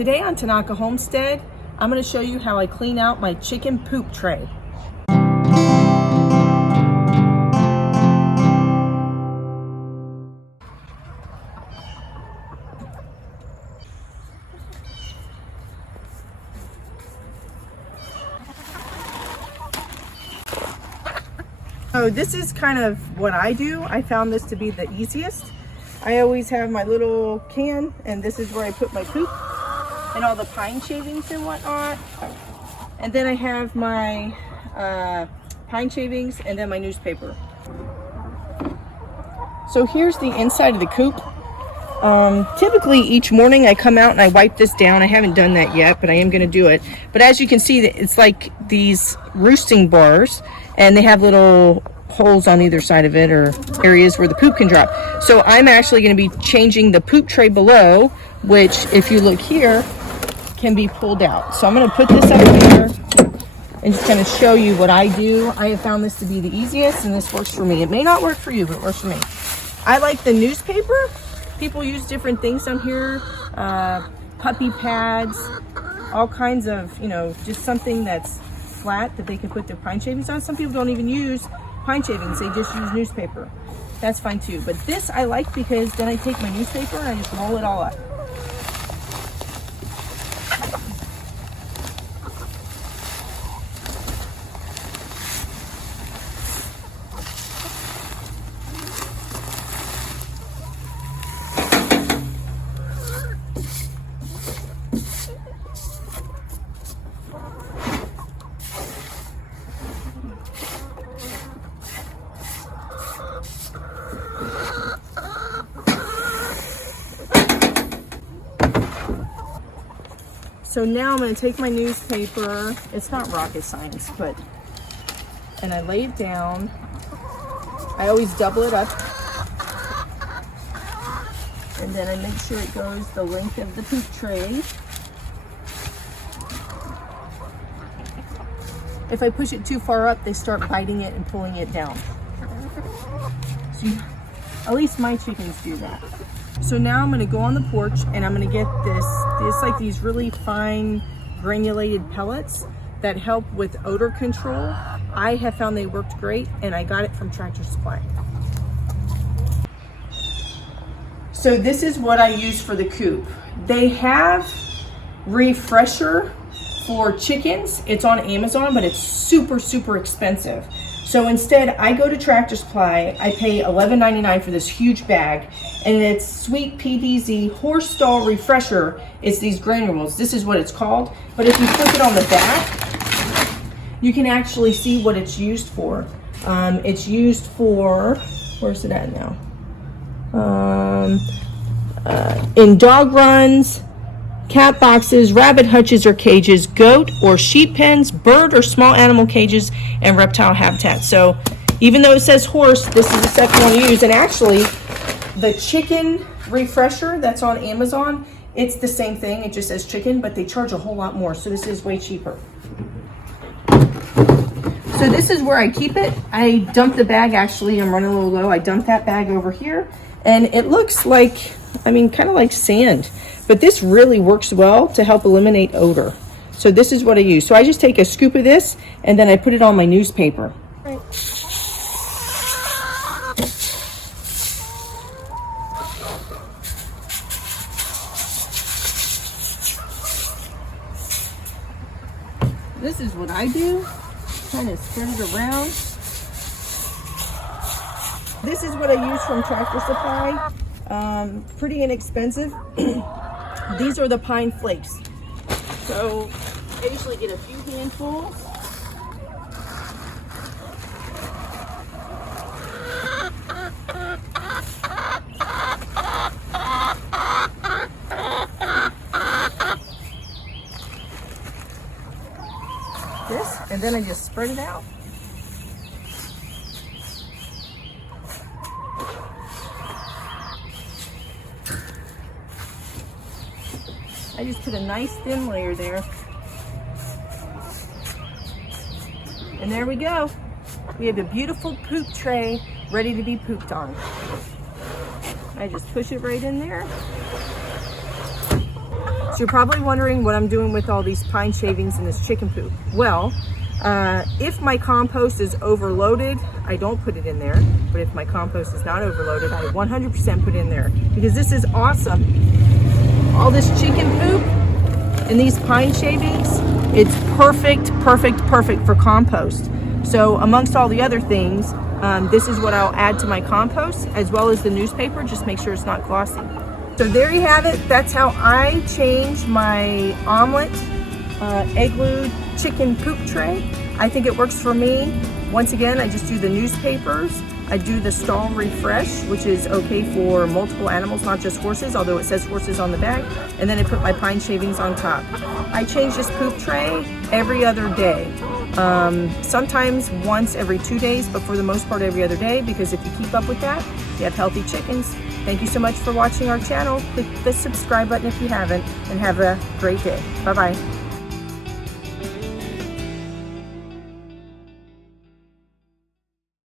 Today on Tanaka Homestead, I'm going to show you how I clean out my chicken poop tray. So this is kind of what I do. I found this to be the easiest. I always have my little can, and this is where I put my poop and all the pine shavings and whatnot. And then I have my pine shavings and then my newspaper. So here's the inside of the coop. Typically each morning I come out and I wipe this down. I haven't done that yet, but I am going to do it. But as you can see, it's like these roosting bars, and they have little holes on either side of it, or areas where the poop can drop. So I'm actually going to be changing the poop tray below, which if you look here can be pulled out. So I'm going to put this up here and just kind of show you what I do. I have found this to be the easiest, and this works for me. It may not work for you, but it works for me. I like the newspaper. People use different things on here, puppy pads, all kinds of, just something that's flat that they can put their pine shavings on. Some people don't even use pine shavings, they just use newspaper. That's fine too. But this I like because then I take my newspaper and I just roll it all up. So now I'm going to take my newspaper, it's not rocket science, and I lay it down. I always double it up, and then I make sure it goes the length of the poop tray. If I push it too far up, they start biting it and pulling it down. So at least my chickens do that. So now I'm going to go on the porch and I'm going to get this like these really fine granulated pellets that help with odor control. I have found they worked great, and I got it from Tractor Supply. So this is what I use for the coop. They have refresher for chickens. It's on Amazon, but it's super expensive. So instead, I go to Tractor Supply. I pay $11.99 for this huge bag, and it's Sweet PDZ Horse Stall Refresher. It's these granules. This is what it's called. But if you flip it on the back, you can actually see what it's used for. It's used for, where's it at now? In dog runs, cat boxes, rabbit hutches or cages, goat or sheep pens, bird or small animal cages, and reptile habitat. So even though it says horse, this is the second one to use. And actually, the chicken refresher that's on Amazon, it's the same thing. It just says chicken, but they charge a whole lot more. So this is way cheaper. So this is where I keep it. I dump the bag, actually, I'm running a little low. I dump that bag over here, and it looks like, kind of like sand. But this really works well to help eliminate odor. So this is what I use. So I just take a scoop of this and then I put it on my newspaper. Right. This is what I do. Kind of spread it around. This is what I use from Tractor Supply. Pretty inexpensive. These are the pine flakes. So I usually get a few handfuls. This, and then I just spread it out. I just put a nice thin layer there. And there we go. We have a beautiful poop tray ready to be pooped on. I just push it right in there. you're probably wondering what I'm doing with all these pine shavings and this chicken poop. Well, if my compost is overloaded, I don't put it in there. But if my compost is not overloaded, I 100% put it in there. Because this is awesome. All this chicken poop and these pine shavings, it's perfect for compost. So amongst all the other things, this is what I'll add to my compost, as well as the newspaper. Just make sure it's not glossy. So there you have it. That's how I change my Omlet Eglu chicken poop tray. I think it works for me. Once again, I just do the newspapers. I do the stall refresh, which is okay for multiple animals, not just horses, although it says horses on the back. And then I put my pine shavings on top. I change this poop tray every other day. Sometimes once every 2 days, but for the most part every other day, because if you keep up with that, you have healthy chickens. Thank you so much for watching our channel. Click the subscribe button if you haven't, and have a great day. Bye-bye.